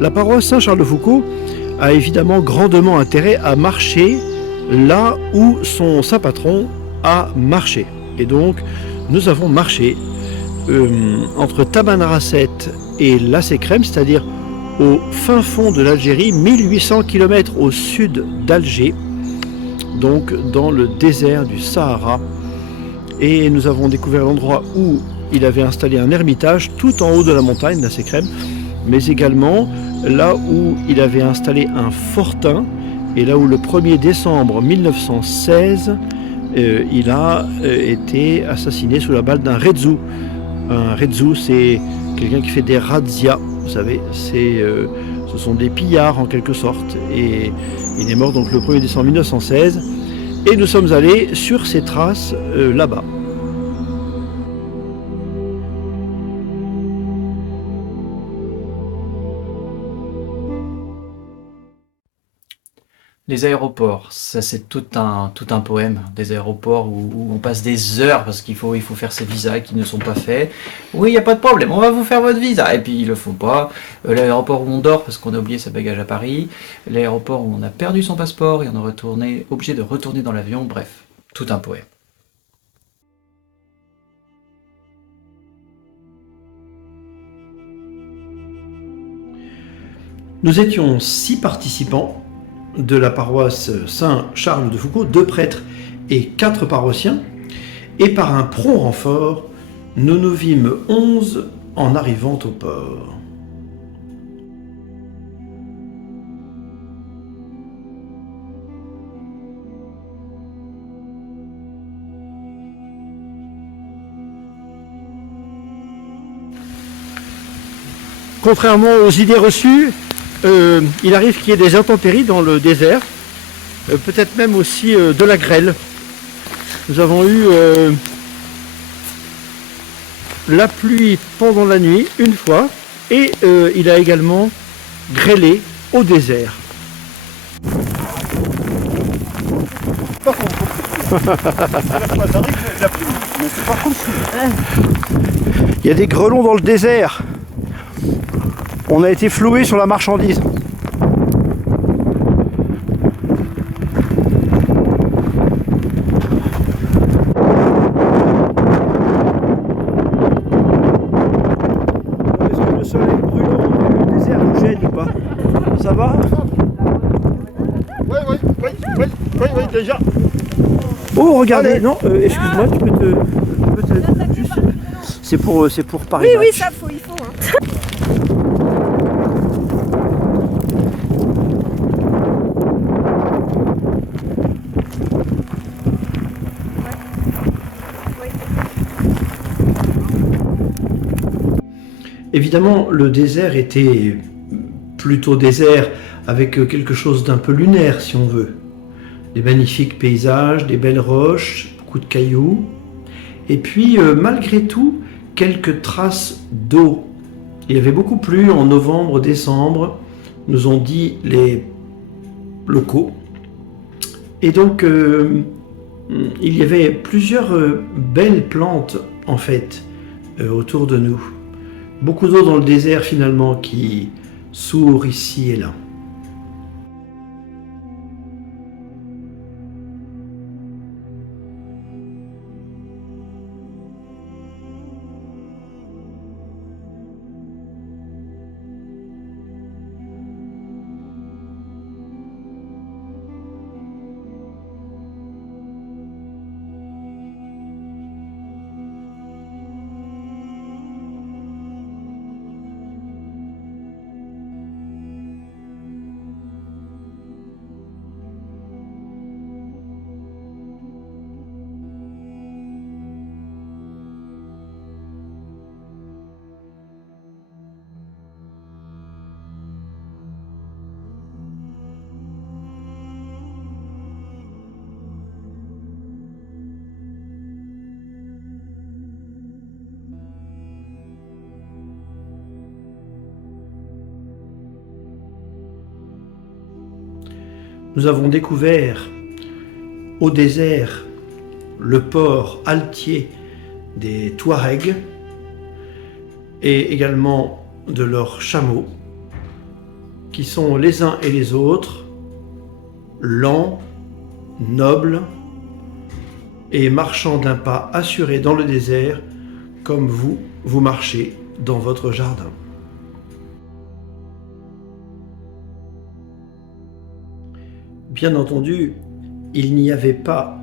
La paroisse Saint-Charles-de-Foucauld a évidemment grandement intérêt à marcher là où son saint patron a marché. Et donc, nous avons marché entre Tamanrasset et La Sécrème, c'est-à-dire au fin fond de l'Algérie, 1800 km au sud d'Alger, donc dans le désert du Sahara. Et nous avons découvert l'endroit où il avait installé un ermitage tout en haut de la montagne, La Sécrème, mais également là où il avait installé un fortin et là où le 1er décembre 1916, il a été assassiné sous la balle d'un Redzu. Un Redzu, c'est quelqu'un qui fait des razzias, vous savez, ce sont des pillards en quelque sorte. Et il est mort donc le 1er décembre 1916 et nous sommes allés sur ses traces là-bas. Les aéroports, ça c'est tout un poème. Des aéroports où on passe des heures parce qu'il faut faire ses visas qui ne sont pas faits. Oui, il n'y a pas de problème, on va vous faire votre visa. Et puis ils le font pas. L'aéroport où on dort parce qu'on a oublié sa bagage à Paris. L'aéroport où on a perdu son passeport et on est obligé de retourner dans l'avion. Bref, tout un poème. Nous étions 6 participants de la paroisse Saint-Charles-de-Foucauld, 2 prêtres et 4 paroissiens, et par un prompt renfort, nous nous vîmes 11 en arrivant au port. Contrairement aux idées reçues, il arrive qu'il y ait des intempéries dans le désert, peut-être même aussi de la grêle. Nous avons eu la pluie pendant la nuit une fois et il a également grêlé au désert. Il y a des grelons dans le désert. On a été floué sur la marchandise. Est-ce que le soleil brûlant du désert nous gêne ou pas? Ça va? Oui, déjà. Oh, regardez, allez. Non, excuse-moi, tu peux te juste... C'est pour Paris. Oui, ça il faut. Hein. Évidemment, le désert était plutôt désert avec quelque chose d'un peu lunaire, si on veut. Des magnifiques paysages, des belles roches, beaucoup de cailloux. Et puis, malgré tout, quelques traces d'eau. Il y avait beaucoup plu en novembre, décembre, nous ont dit les locaux. Et donc, il y avait plusieurs belles plantes, en fait, autour de nous. Beaucoup d'eau dans le désert, finalement, qui sourd ici et là. Nous avons découvert au désert le port altier des Touaregs et également de leurs chameaux. qui sont les uns et les autres lents, nobles et marchant d'un pas assuré dans le désert, comme vous marchez dans votre jardin. Bien entendu, il n'y avait pas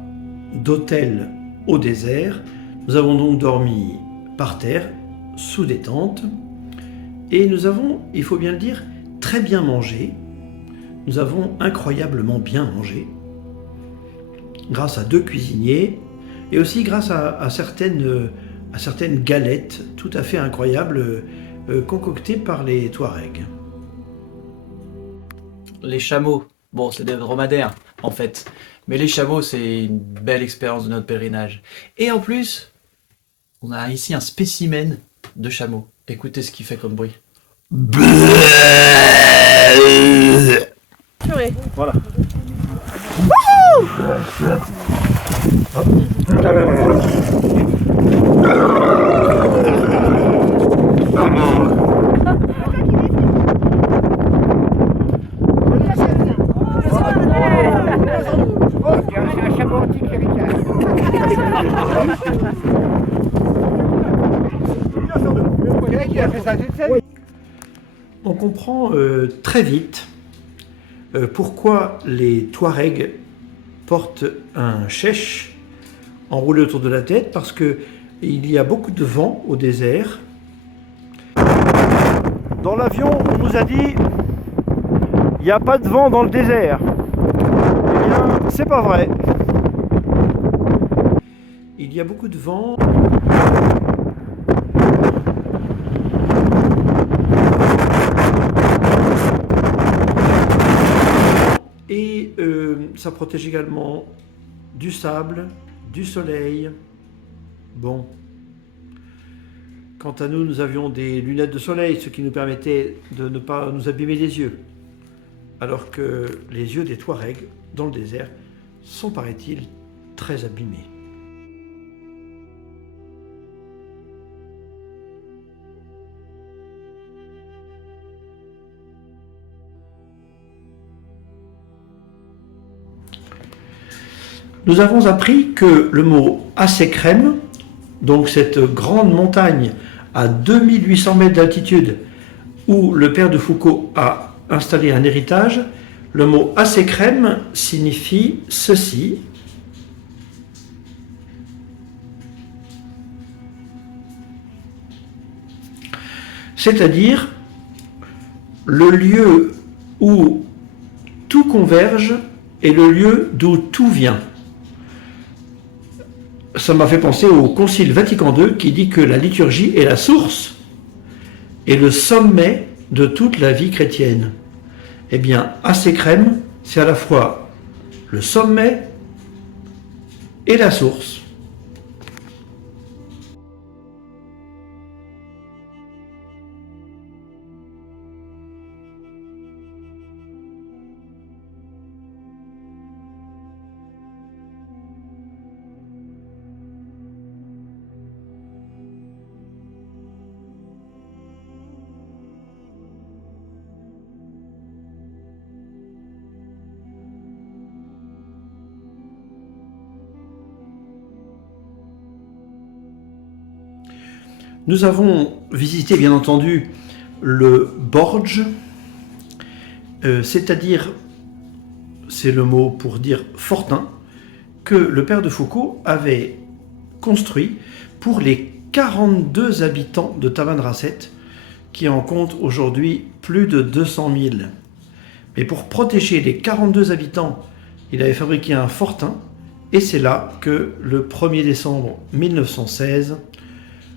d'hôtel au désert. Nous avons donc dormi par terre, sous des tentes, et nous avons, il faut bien le dire, très bien mangé. Nous avons incroyablement bien mangé, grâce à 2 cuisiniers, et aussi grâce à certaines galettes tout à fait incroyables concoctées par les Touaregs. Les chameaux, bon, c'est des dromadaires en fait, mais les chameaux, c'est une belle expérience de notre pèlerinage. Et en plus, on a ici un spécimen de chameau. Écoutez ce qu'il fait comme bruit. Voilà. On comprend très vite pourquoi les Touaregs portent un chèche enroulé autour de la tête, parce que il y a beaucoup de vent au désert. Dans l'avion, on nous a dit il n'y a pas de vent dans le désert. Eh bien, c'est pas vrai. Il y a beaucoup de vent. Et ça protège également du sable, du soleil. Bon. Quant à nous, nous avions des lunettes de soleil, ce qui nous permettait de ne pas nous abîmer les yeux. Alors que les yeux des Touaregs, dans le désert, sont, paraît-il, très abîmés. Nous avons appris que le mot Assékrem, donc cette grande montagne à 2800 mètres d'altitude où le père de Foucault a installé un héritage, le mot Assékrem signifie ceci. C'est-à-dire le lieu où tout converge et le lieu d'où tout vient. Ça m'a fait penser au Concile Vatican II qui dit que la liturgie est la source et le sommet de toute la vie chrétienne. Eh bien, Assékrem, c'est à la fois le sommet et la source. Nous avons visité bien entendu le Borj, c'est-à-dire, c'est le mot pour dire fortin, que le père de Foucault avait construit pour les 42 habitants de Tamanrasset, qui en comptent aujourd'hui plus de 200 000. Mais pour protéger les 42 habitants, il avait fabriqué un fortin, et c'est là que le 1er décembre 1916,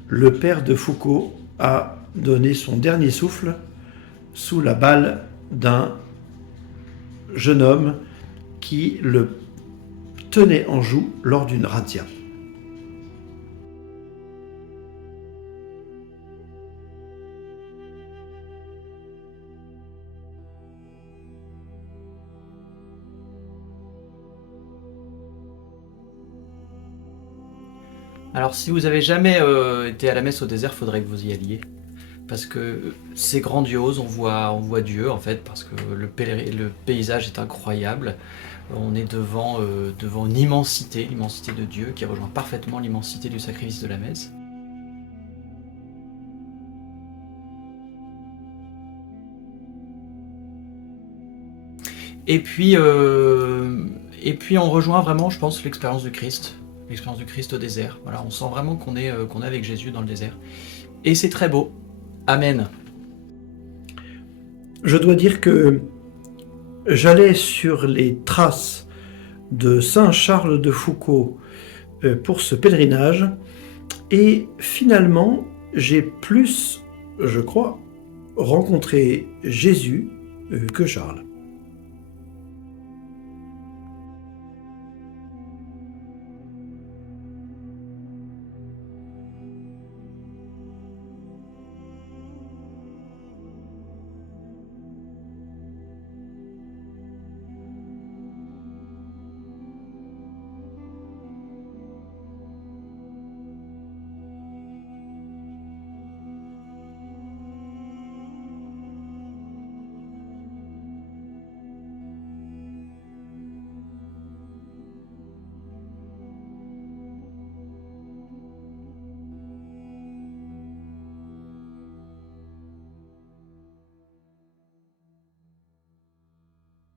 le père de Foucault a donné son dernier souffle sous la balle d'un jeune homme qui le tenait en joue lors d'une razzia. Alors si vous avez jamais été à la messe au désert, faudrait que vous y alliez. parce que c'est grandiose, on voit Dieu en fait, parce que le paysage est incroyable. On est devant une l'immensité de Dieu qui rejoint parfaitement l'immensité du sacrifice de la messe. Et puis on rejoint vraiment, je pense, l'expérience du Christ au désert. Voilà, on sent vraiment qu'on est avec Jésus dans le désert. Et c'est très beau. Amen. Je dois dire que j'allais sur les traces de Saint Charles de Foucault pour ce pèlerinage et finalement j'ai plus, je crois, rencontré Jésus que Charles.